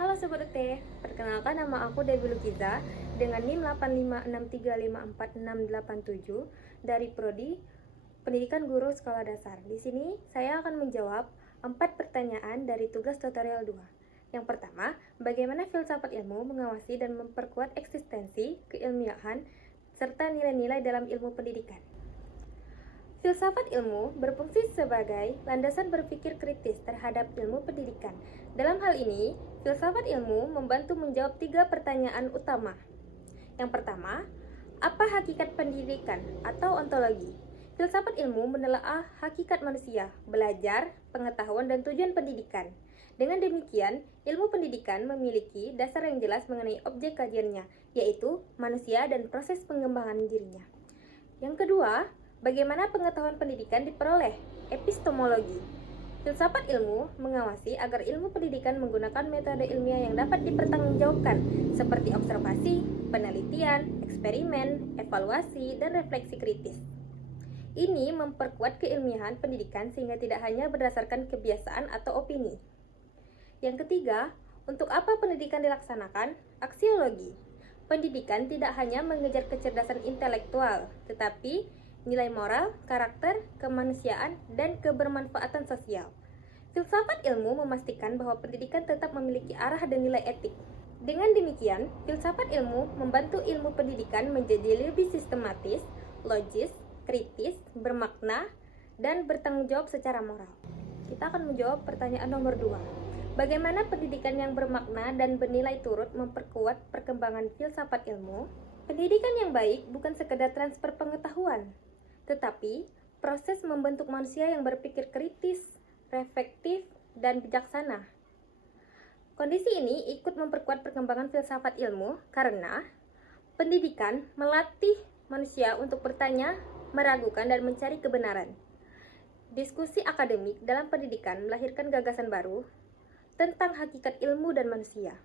Halo Sobat UT, perkenalkan nama aku Dewi Lukiza dengan NIM 856354667 dari Prodi Pendidikan Guru Sekolah Dasar. Di sini saya akan menjawab 4 pertanyaan dari tugas tutorial 2. Yang pertama, bagaimana filsafat ilmu mengawasi dan memperkuat eksistensi, keilmiahan, serta nilai-nilai dalam ilmu pendidikan. Filsafat ilmu berfungsi sebagai landasan berpikir kritis terhadap ilmu pendidikan. Dalam hal ini, filsafat ilmu membantu menjawab 3 pertanyaan utama. Yang pertama, apa hakikat pendidikan atau ontologi? Filsafat ilmu menelaah hakikat manusia, belajar, pengetahuan, dan tujuan pendidikan. Dengan demikian, ilmu pendidikan memiliki dasar yang jelas mengenai objek kajiannya, yaitu manusia dan proses pengembangan dirinya. Yang kedua, bagaimana pengetahuan pendidikan diperoleh? Epistemologi. Filsafat ilmu mengawasi agar ilmu pendidikan menggunakan metode ilmiah yang dapat dipertanggungjawabkan, seperti observasi, penelitian, eksperimen, evaluasi, dan refleksi kritis. Ini memperkuat keilmiahan pendidikan sehingga tidak hanya berdasarkan kebiasaan atau opini. Yang ketiga, untuk apa pendidikan dilaksanakan? Aksiologi. Pendidikan tidak hanya mengejar kecerdasan intelektual, tetapi nilai moral, karakter, kemanusiaan, dan kebermanfaatan sosial. Filsafat ilmu memastikan bahwa pendidikan tetap memiliki arah dan nilai etik. Dengan demikian, filsafat ilmu membantu ilmu pendidikan menjadi lebih sistematis, logis, kritis, bermakna, dan bertanggung jawab secara moral. Kita akan menjawab pertanyaan nomor 2. Bagaimana pendidikan yang bermakna dan bernilai turut memperkuat perkembangan filsafat ilmu? Pendidikan yang baik bukan sekedar transfer pengetahuan, tetapi proses membentuk manusia yang berpikir kritis, reflektif, dan bijaksana. Kondisi ini ikut memperkuat perkembangan filsafat ilmu karena pendidikan melatih manusia untuk bertanya, meragukan, dan mencari kebenaran. Diskusi akademik dalam pendidikan melahirkan gagasan baru tentang hakikat ilmu dan manusia.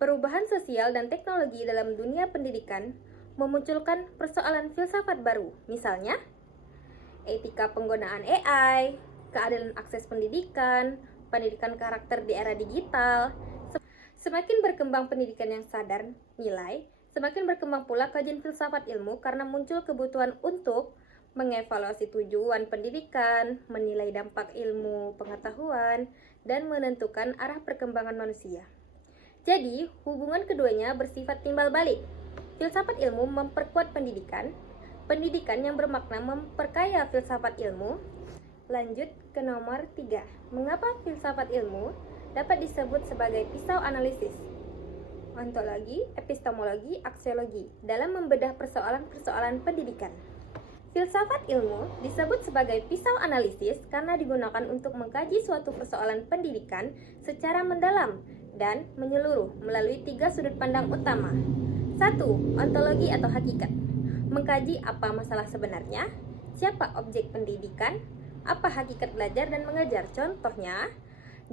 Perubahan sosial dan teknologi dalam dunia pendidikan memunculkan persoalan filsafat baru, misalnya etika penggunaan AI, keadilan akses pendidikan, pendidikan karakter di era digital. Semakin berkembang pendidikan yang sadar nilai, semakin berkembang pula kajian filsafat ilmu karena muncul kebutuhan untuk mengevaluasi tujuan pendidikan, menilai dampak ilmu pengetahuan, dan menentukan arah perkembangan manusia. Jadi, hubungan keduanya bersifat timbal balik. Filsafat ilmu memperkuat pendidikan, pendidikan yang bermakna memperkaya filsafat ilmu. Lanjut ke nomor 3. Mengapa filsafat ilmu dapat disebut sebagai pisau analisis? Ontologi, epistemologi, aksiologi dalam membedah persoalan-persoalan pendidikan. Filsafat ilmu disebut sebagai pisau analisis karena digunakan untuk mengkaji suatu persoalan pendidikan secara mendalam dan menyeluruh melalui 3 sudut pandang utama. 1. Ontologi atau hakikat. Mengkaji apa masalah sebenarnya, siapa objek pendidikan, apa hakikat belajar dan mengajar. Contohnya,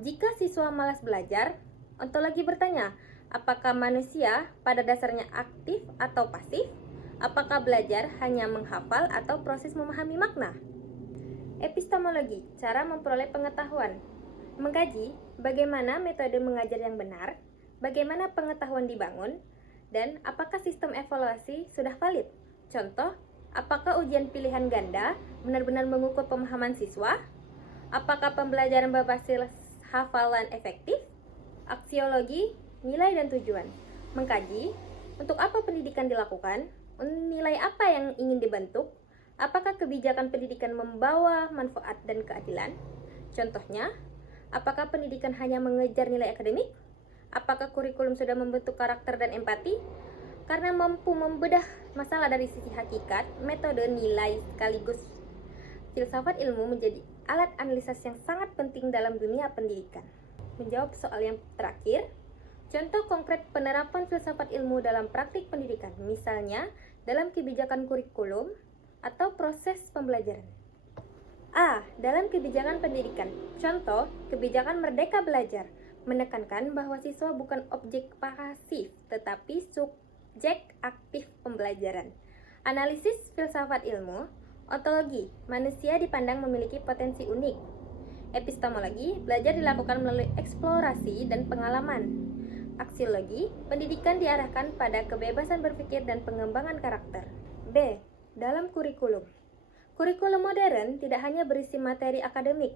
jika siswa malas belajar, ontologi bertanya, apakah manusia pada dasarnya aktif atau pasif? Apakah belajar hanya menghafal atau proses memahami makna? Epistemologi, cara memperoleh pengetahuan. Mengkaji bagaimana metode mengajar yang benar, bagaimana pengetahuan dibangun, dan apakah sistem evaluasi sudah valid. Contoh, apakah ujian pilihan ganda benar-benar mengukur pemahaman siswa? Apakah pembelajaran berbasis hafalan efektif? Aksiologi, nilai dan tujuan. Mengkaji, untuk apa pendidikan dilakukan? Nilai apa yang ingin dibentuk? Apakah kebijakan pendidikan membawa manfaat dan keadilan? Contohnya, apakah pendidikan hanya mengejar nilai akademik? Apakah kurikulum sudah membentuk karakter dan empati? Karena mampu membedah masalah dari sisi hakikat, metode, nilai sekaligus filsafat ilmu menjadi alat analisis yang sangat penting dalam dunia pendidikan. Menjawab soal yang terakhir, contoh konkret penerapan filsafat ilmu dalam praktik pendidikan, misalnya dalam kebijakan kurikulum atau proses pembelajaran. A. Dalam kebijakan pendidikan. Contoh, kebijakan Merdeka Belajar menekankan bahwa siswa bukan objek pasif, tetapi subjek aktif pembelajaran. Analisis filsafat ilmu. Ontologi, manusia dipandang memiliki potensi unik. Epistemologi, belajar dilakukan melalui eksplorasi dan pengalaman. Aksiologi, pendidikan diarahkan pada kebebasan berpikir dan pengembangan karakter. B. Dalam kurikulum. Kurikulum modern tidak hanya berisi materi akademik,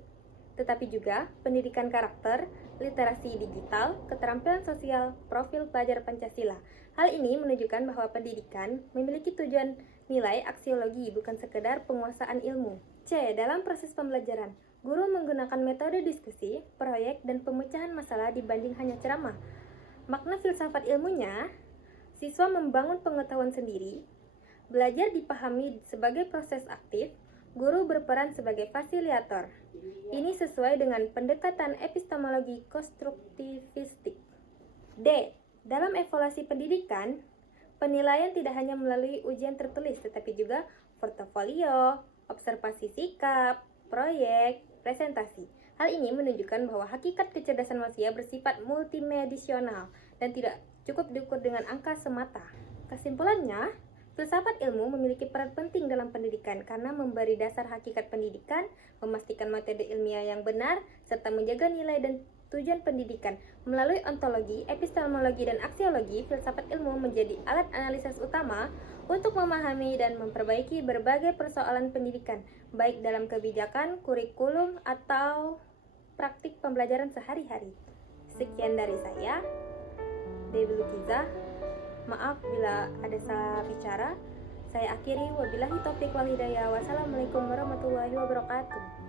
tetapi juga pendidikan karakter, literasi digital, keterampilan sosial, profil pelajar Pancasila. Hal ini menunjukkan bahwa pendidikan memiliki tujuan nilai aksiologi, bukan sekedar penguasaan ilmu. C. Dalam proses pembelajaran, guru menggunakan metode diskusi, proyek, dan pemecahan masalah dibanding hanya ceramah. Makna filsafat ilmunya, siswa membangun pengetahuan sendiri, belajar dipahami sebagai proses aktif, guru berperan sebagai fasilitator. Ini sesuai dengan pendekatan epistemologi konstruktivistik. D. Dalam evaluasi pendidikan, penilaian tidak hanya melalui ujian tertulis, tetapi juga portofolio, observasi sikap, proyek, presentasi. Hal ini menunjukkan bahwa hakikat kecerdasan manusia bersifat multimediasional dan tidak cukup diukur dengan angka semata. Kesimpulannya, filsafat ilmu memiliki peran penting dalam pendidikan karena memberi dasar hakikat pendidikan, memastikan metode ilmiah yang benar, serta menjaga nilai dan tujuan pendidikan. Melalui ontologi, epistemologi, dan aksiologi, filsafat ilmu menjadi alat analisis utama untuk memahami dan memperbaiki berbagai persoalan pendidikan, baik dalam kebijakan, kurikulum, atau praktik pembelajaran sehari-hari. Sekian dari saya, Dewi Lukiza. Maaf bila ada salah bicara. Saya akhiri, wabillahi taufiq wal hidayah. Wassalamualaikum warahmatullahi wabarakatuh.